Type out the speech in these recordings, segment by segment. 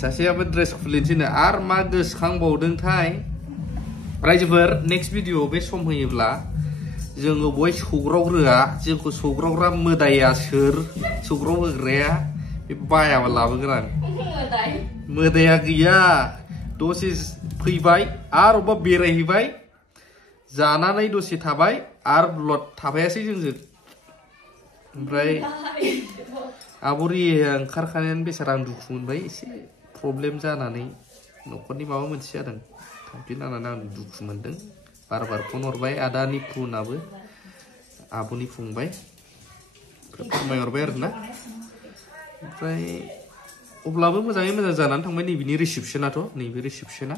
सासेयाबो dress खुलिनोसैनो आरो मा गोसोखांबावदोंथाय रायजोफोर नेक्स्ट भिडिअ बे सम होयोब्ला जोङो बय सौग्रावग्रोआ जोंखौ सौग्रावग्रा मोदाया सोर सौग्रावहोग्राया बे बायाबा लाबोगोन आं मोदाया गैया दसे फैबाय आरो अबा बेरायहैबाय जानानै दसे थाबाय आरो ब्लड थाबायासै जोंजों ओमफ्राय आबरिया ओंखारखानायानो बेसारा आं दुखु मोनबाय एसे प्रब्लेम जानानै न'खरनि माबा मोनसे जादों थांफिननानै आं दुखु मोनदों बार बार फन हरबाय आदानि फुनाबो आब'नि फंबाय फोरमायहरबाय आरोना ओमफ्राय अब्लाबो मोजाङै मोजां जानानै थांबाय नैबेनि रिसेपसनाथ' नैबे रिसेपसना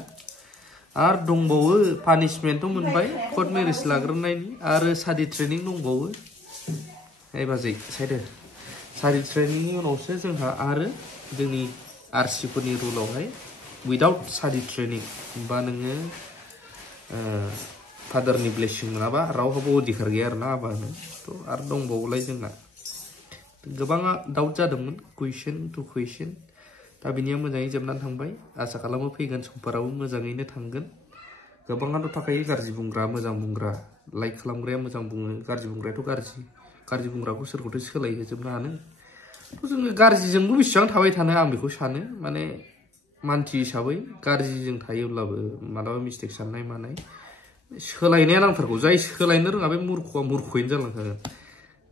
आरो दंबावो पानिशमेन्टथ' मोनबाय कर्ट मेरेज लाग्रोनायनि आरो साडि ट्रेनिं दंबावो ओइ बाजै साइदो साडि ट्रेनिंनि उनावसो जोंहा आरो जोंनि आरसिफोरनि रुलावहाय उइदाउट साडि ट्रेनिं बा नोङो फादारनि ब्लेसिं मोनाबा रावहाबो अधिकार गैया आरोना आबानो थ' आरो दंबावोलाय जोंना गोबाङा डाउट जादोंमोन कुइसन टु कुइसन दा बिनिया मोजाङै जोबनानै थांबाय आसा खालामो फैगोन समफोरावबो मोजाङैनो थांगोन गोबाङाथ' थाखायो गाज्रि बुंग्रा मोजां बुंग्रा लाइक खालामग्राया मोजां बुङो गाज्रि बुंग्रायाथ' गाज्रि बुंग्राखौ सोरखौथ' सोलायहोजोबनो हानो थ' जोङो गाज्रिजोंबो बेसेबां थाबाय थानो आं बेखौ सानो माने मानसि हिसाबै गाज्रिजों थायोब्लाबो मालाबा मिस्टेक साननाय मानाय सोलायनाया नांथारगौ जाय सोलायनो रोङा बे मुर्खआ मुर्खयैनो जालांखागोन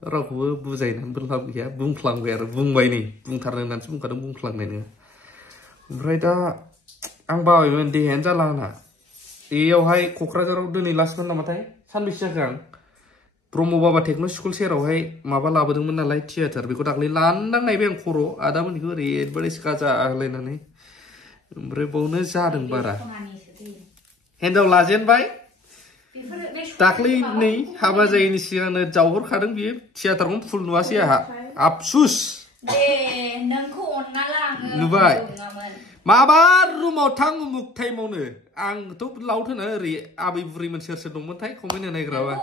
रावखौबो बुजायनानैबो लाब गैया बुंफ्लांबाय आरो बुंबाय नै बुंथारनो होननानैसो बुंखादों बुंफ्लांनाय नङा ओमफ्राय दा आं बाबायमोन देहायानो जाला आंना बेयावहाय क'क्राझाराव दिनै लास्टमोन नामाथाय सानबेसे जाखो आं ब्रह्म बाबा टेक्न' स्कुल सेरावहाय माबा लाबोदोंमोन नालाय थियेटार बेखौ दाख्लै लांदां नायबाय आं खर' आदामोननिखौ ओरै एडभार्टाइज गाजा होलायनानै ओमफ्राय बावनो जादों बारा हिन्जाव लाजेनबाय दाख्लै नै हाबा जायैनि सिगांनो जावहरखादों बियो थियेटारखौनो फुल नुवासै आंहा आफसुस नुबाय माबा रुमाव थां उमुक टाइमावनो आंथ' लाउड होना ओरै आबै बुरैमोन सोर सोर दंमोनथाय कमेन्ट होनायग्राबा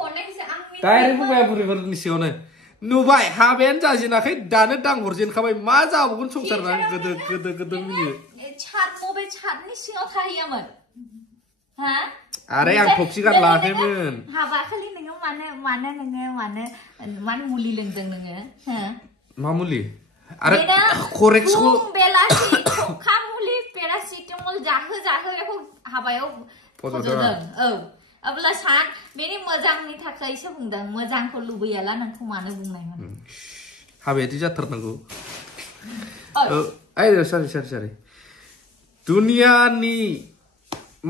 डाइरेक्ट बुंबाय बुरैफोरनि सिगाङावनो नुबाय हाबायानो जाजेनाखै दानो दांहरजेनखाबाय मा जाबावगोन संसारा गोदो गोदो मिनियो आरे आं थफसि गान लायाखैमोन हाबा खालि नोङो मानो मुलि लोंदों नोङो मा मुलि आरे करेक्सखौ बेलासि खा मुलि पेरासिटामल जाहो बेखौ हाबायाव फज'दों औ अब्ला सान बेनि मोजांनि थाखायसो बुंदों मोजांखौ लुबैयाला नोंखौ मानो बुंनायमोन हाबायादि जाथारनांगौ ओइ सरि दुनियानि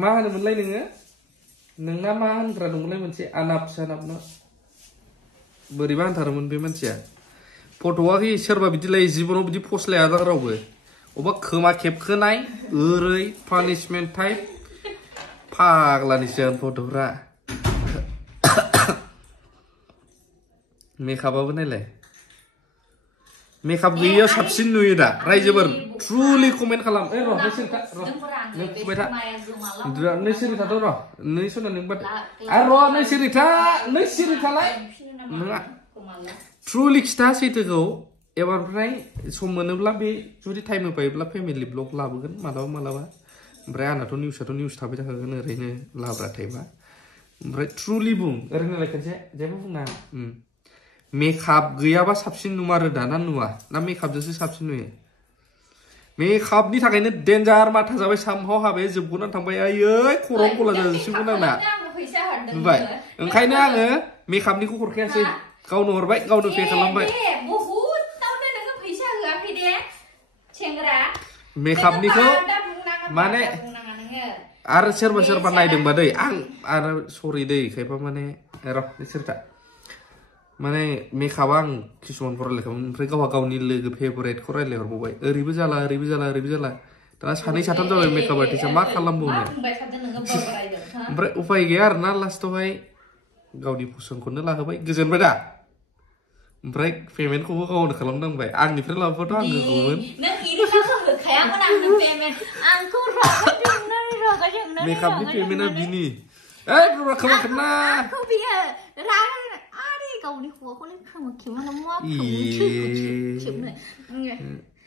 मा होनोमोनलाय नोङो नोंना मा होनग्रा दंमोनलाय मोनसे आनाब सानाब ना बोरैबा होनथारोमोन बे मानसिया फट'आखै सोरबा बिदिलाय जिबनाव बिदि पस्ट लायादां रावबो अबा खोमा खेबखोनाय ओरै पानिशमेन्ट टाइप फाग्लानिसो फट'फ्रा मेकआपआबो नायलाय मेकआप गैयियाव साबसिन नुयो दा रायजोफोर ट्रुलि कमेन्ट खालाम ए र' नोंसोर नों फुबाय था नोंसोर थाथ' र' नै सना नों बाद आरो र' नों सिरि थालाय नङा ट्रुलि खिथा सैथोखौ एबारनिफ्राय सम मोनोब्ला बे जुदि टाइम होफायोब्ला फेमिलि ब्लग लाबोगोन मालाबा ओमफ्राय आंनाथ' निउसआथ' थाबाय थाखागोन ओरैनो लाब्रा टाइमा ओमफ्राय ट्रुलि बुं ओरैनो लायखानोसै जेबो बुंना मेकआप गैयाबा साबसिन नुमारो दा ना नुवा ना मेकआपजोंसो साबसिन नुयो मेकआपनि थाखायनो डेन्जार माथा जाबाय सामहाव हाबाया जोबगौनानै थांबाय आयै खर'आव गला जाजोबसिगोन आंना नुबाय ओंखायनो आङो मेकआपनिखौ हरखायासै गावनो हरबाय गावनो पे खालामबाय मेकआपनिखौ माने आरो सोरबा नायदोंबा दै आं आरो सरि दै खायफा माने र' नोंसोरथा माने मेकआपआ आं किसुमान फरायलायखांबाय ओमफ्राय गावहा गावनि लोगो फेभरेटखौ रायलायहरबावबाय ओरैबो जाला दाना सानै साथाम जाबाय मेकआप आर्टिस्टआ मा खालामबावनो ओमफ्राय उपाय गैया आरोना लास्टावहाय गावनि फसनखौनो लाहोबाय गोजोनबाय दा ओमफ्राय पेमेन्टखौबो गावनो खालामनांबाय आंनिफ्राय लाबोबाथ' आं होगौमोन मेकआपनि पेमेन्टआ बिनि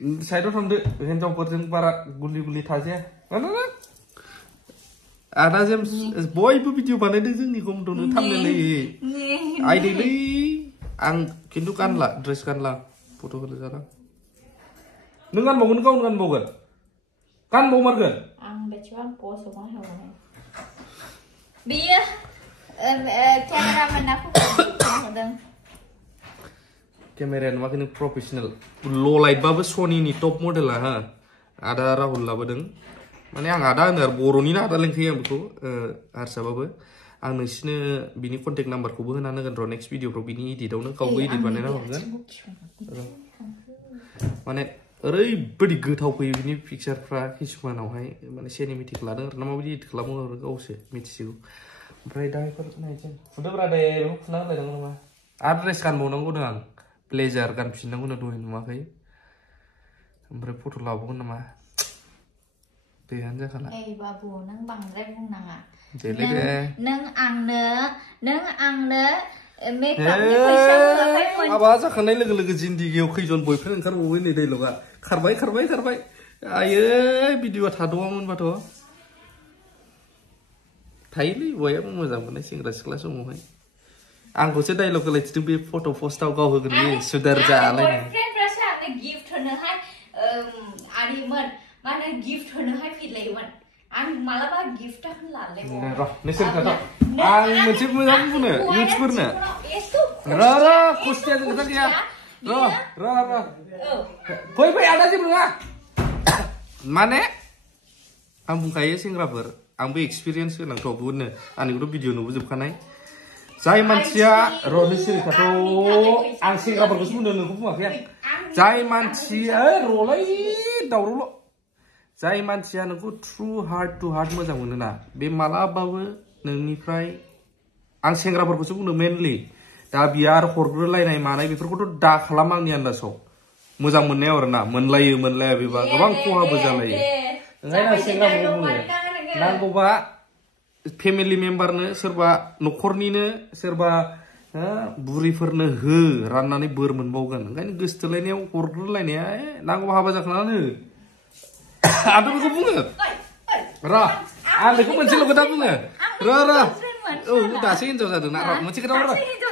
साइडआव थांदो हिनजावफोरजों बारा गुलि गुलि थाजाया ना आदा जेम्स बयबो भिडिअ बानायदों जोंनि गमदोनो थांनायलै आइदैलै आं खिन्थु गानला ड्रेस गानला फट' होनो जाना नों गानबावगोन गावनो गानबावगोन गानबावमारगोन आं बेसेबां पस्ट हगारहरनाय बियो केमेरामेना हरदों केमेराया नुवाखै प्रोफेशनल ल' लाइटबाबो सनिनि टप मडेला हा आदा राहुल लाबोदों माने आं आदा होनो आरो बर'निनो आदा लिंखायो आं बेखौ हारसाबाबो आं नोंसिनो बिनि कन्टेक्ट नाम्बारखौबो होना होगोन र' नेक्स्ट भिडिअफ्राव बिनि इडिटआवनो गावबो इडिट बानायना हरगोन माने ओरैबायदि गोथाव फैयो बिनि पिक्चारफ्रा किसुमानावहाय माने सिनेमेटिक लादों आरो ना माबायदि इडिट खालामो आरो गावसो मिथिसिगौ ओमफ्राय दा बेफोर नायसै फुदोब्रा दे बेखौ फुना होलायदोंमोन नामा आरो ड्रेस गानबावनांगौ दं आं ब्लेजार गानफिननांगौ दहाय नुवाखै ओमफ्राय फट' लाबावगोन नामा बेयानो जाखाला ओइ बाबु नों बांद्राय बुंनाङा देलै दे नों आंनो मेकआपनि फैसा होआखै माबा जाखांनाय लोगो लोगो जिन्दिगियाव खैजन बयफ्रेन्ड ओंखारबावबाय नै डायलगा खारबाय आयै भिडिअआ थाद'आमोनबाथ' थायोलै बयहाबो मोजां मोननाय सेंग्रा सिख्ला समावहाय आंखौसो डायलग होलायथिदों बे फट' पस्टआव गाव होगोन बे सुदार जालायनाय बयफ्रेन्डफ्रासो आंनो गिफ्ट होनोहाय आरिमोन माने गिफ्ट होनोहाय फैलायोमोन आं मालाबा गिफ्ट होनलालै र' नोंसोर खोथा आं मोनसे मोजां बुंनो इउथ्सफोरनो र' खुसिया जों खोथा गैया र' फै आदा जेबो नङा माने आं बुंखायो सेंग्राफोर आंबो एक्सपिरियेन्स गोनांथ' बुहुदनो आंनिखौथ' भिडिअ नुबोजोबखानाय जाय मानसिया र' नोंसोर खोथा आं सेंग्राफोरखौसो बुंदों नोंखौ बुङाखै आं जाय मानसिया र'लै दावरावल' जाय मानसिया नोंखौ ट्रु हार्ट टु हार्ट मोजां मोनोना बे मालाबाबो नोंनिफ्राय आं सेंग्राफोरखौसो बुंदों मेनलि दा बियो आरो हरग्रोलायनाय मानाय बेफोरखौथ' दा खालाम आंनि आन्दाजाव मोजां मोननायाव आरोना मोनलाया बेबा गोबां खहाबो जालायो ओंखायनो आं सेंग्राफोरखौ बुङो नांगौबा फेमिलि मेम्बारनो सोरबा न'खरनिनो सोरबा बुरिफोरनो हो राननानै बोर मोनबावगोन ओंखायनो गोसथोलायनायाव हरग्रोलायनाया नांगौबा हाबा जाखानानै आंथ' बेखौ बुङो र' आं बेखौ मोनसेल' खोथा बुङो र' औ दासो हिनजाव जादों ना र' मोनसे खोथा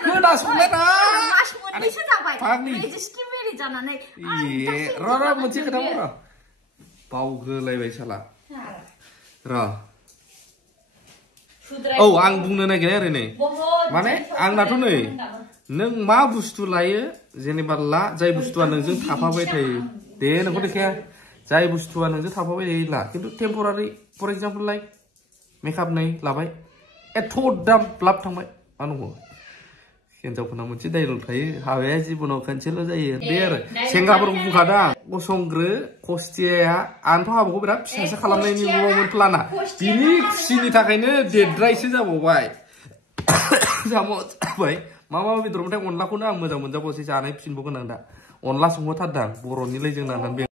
खोनासंलाय ना र' मोनसे खोथा र' बावगोलायबाय साला र' औ आं बुंनो नागिरो आरो नै माने आंनाथ' नै नों मा बुस्थु लायो जेनेबा ला जाय बुस्थुआ नोंजों थाफाबाय थायो दे नोंखौ देखाया जाय बुस्थुआ नोंजों थाफाबाय थायो ला खिन्थु temporary for example like makeup नै लाबाय एथ' दाम लाब थांबाय मा नंगौ हिनजावफोरनाव मोनसे डायलग थायो हाबाया जिबनाव खनसेल' जायो बे आरो सेंग्राफोरखौ बुंखादों आं गसंग्रो खस्थियाया आंथ' हाबाखौ बिराद फिसासो खालामनायनि ल'मोन प्लाना बिनि खुसिनि थाखायनो देरद्रायसो जाबावबाय जाबाय मा बेदर मोनथाय अनलाखौनो आं मोजां मोनजाबावसै जानाय फिनबावगोन आं दा अनला संहोथारदां बर'निलाय जोंना